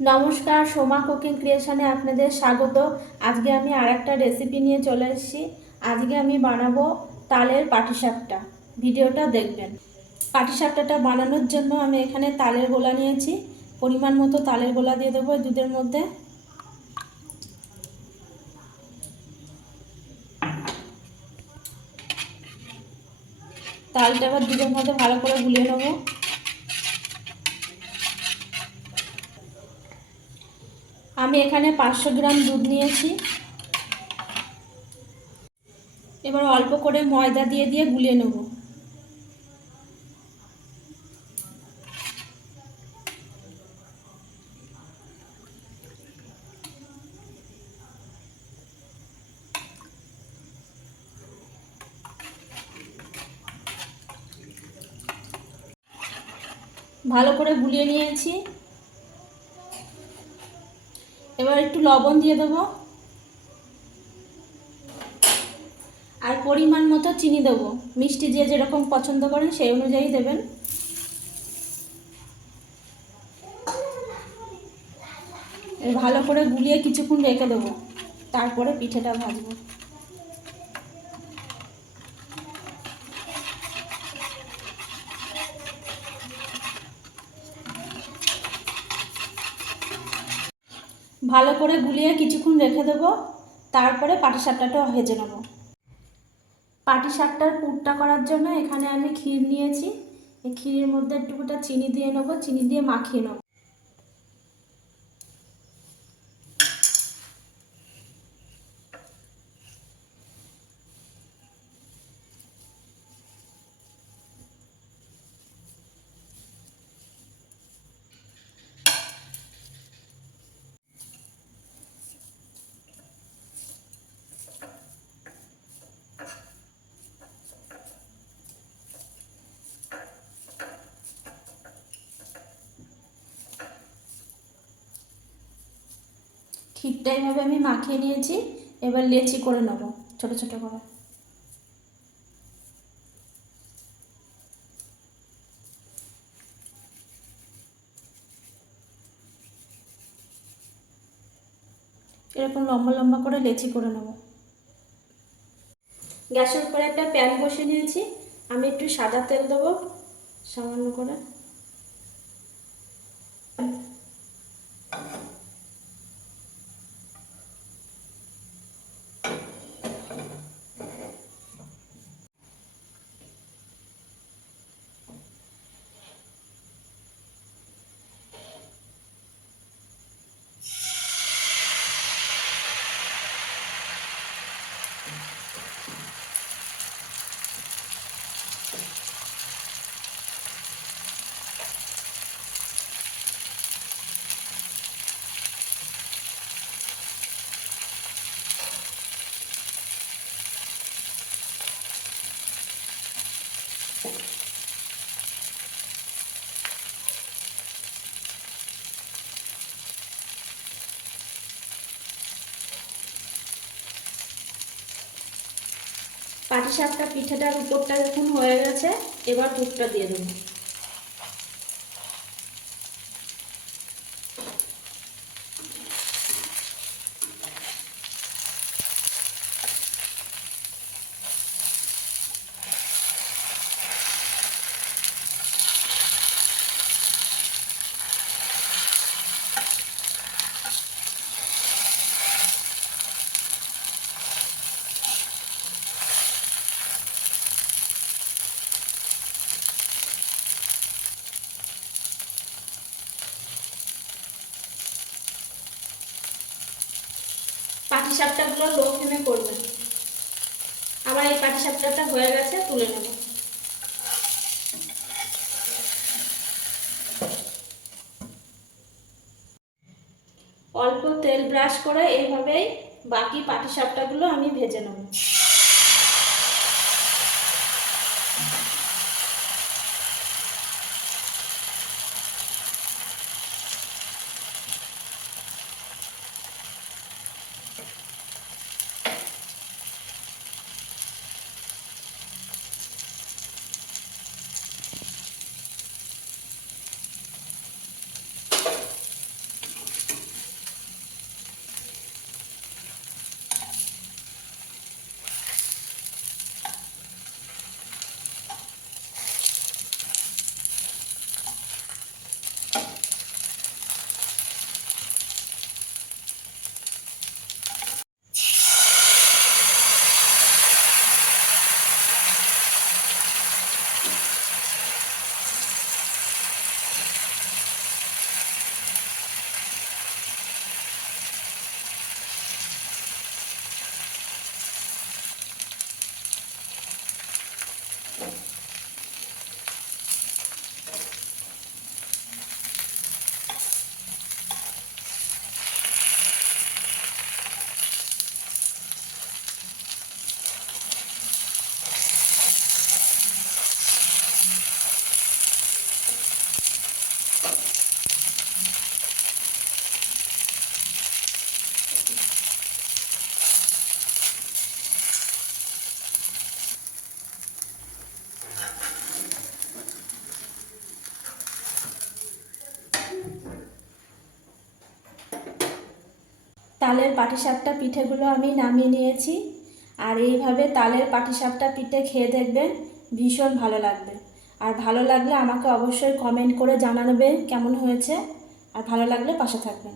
নমস্কার, সোমা কুকিং ক্রিয়েশনে আপনাদের স্বাগত। আজকে আমি আর একটা রেসিপি নিয়ে চলে এসেছি। আজকে আমি বানাবো তালের পাটিসাপটা। ভিডিওটা দেখবেন। পাটিসাপটাটা বানানোর জন্য আমি এখানে তালের গোলা নিয়েছি। পরিমাণ মতো তালের গোলা দিয়ে দেবো দুধের মধ্যে। তালটা এবার দুধের মধ্যে ভালো করে গুলিয়ে নেব। আমি এখানে পাঁচশো গ্রাম দুধ নিয়েছি। এবার অল্প করে ময়দা দিয়ে দিয়ে গুলিয়ে নেব। ভালো করে গুলিয়ে নিয়েছি। এবার একটু লবণ দিয়ে দেবো। আর পরিমাণ মতো চিনি দেবো। মিষ্টি যে যেরকম পছন্দ করেন সেই অনুযায়ী দেবেন। ভালো করে গুলিয়ে কিছুক্ষণ রেখে দেবো। তারপরে পিঠেটা ভাজবো। ভালো করে গুলিয়ে কিছুক্ষণ রেখে দেব, তারপরে পাটি পাটিসাপটাটা ভেজে নেব। পাটিসাপটার পুরটা করার জন্য এখানে আমি ক্ষীর নিয়েছি। এই ক্ষীরের মধ্যে একটুকুটা চিনি দিয়ে নেব, চিনি দিয়ে মাখিয়ে নেব। ক্ষীরটা এইভাবে আমি মাখিয়ে নিয়েছি, এবার লেচি করে নেব, ছোট ছোট করে। এরকম লম্বা লম্বা করে লেচি করে নেব। গ্যাসের উপরে একটা প্যান বসে নিয়েছি, আমি একটু সাদা তেল দেবো, সামান্য করে। পাটিসাপটা পিঠেটার উপরটা যখন হয়ে গেছে এবার দুধটা দিয়ে দেবো। পাটিসাপটাগুলো লো ফ্লেমে করবেন আমার এই পাটিসাপটাটা হয়ে গেছে তুলে নেব। অল্প তেল ব্রাশ করে এইভাবেই বাকি পাটিসাপটাগুলো আমি ভেজে নেব। তালের পাটিসাপটা পিঠেগুলো আমি নামিয়ে নিয়েছি। আর এইভাবে তালের পাটিসাপটা পিঠে খেয়ে দেখবেন ভীষণ ভালো লাগবে। আর ভালো লাগলে আমাকে অবশ্যই কমেন্ট করে জানাবেন কেমন হয়েছে। আর ভালো লাগলে পাশে থাকবেন।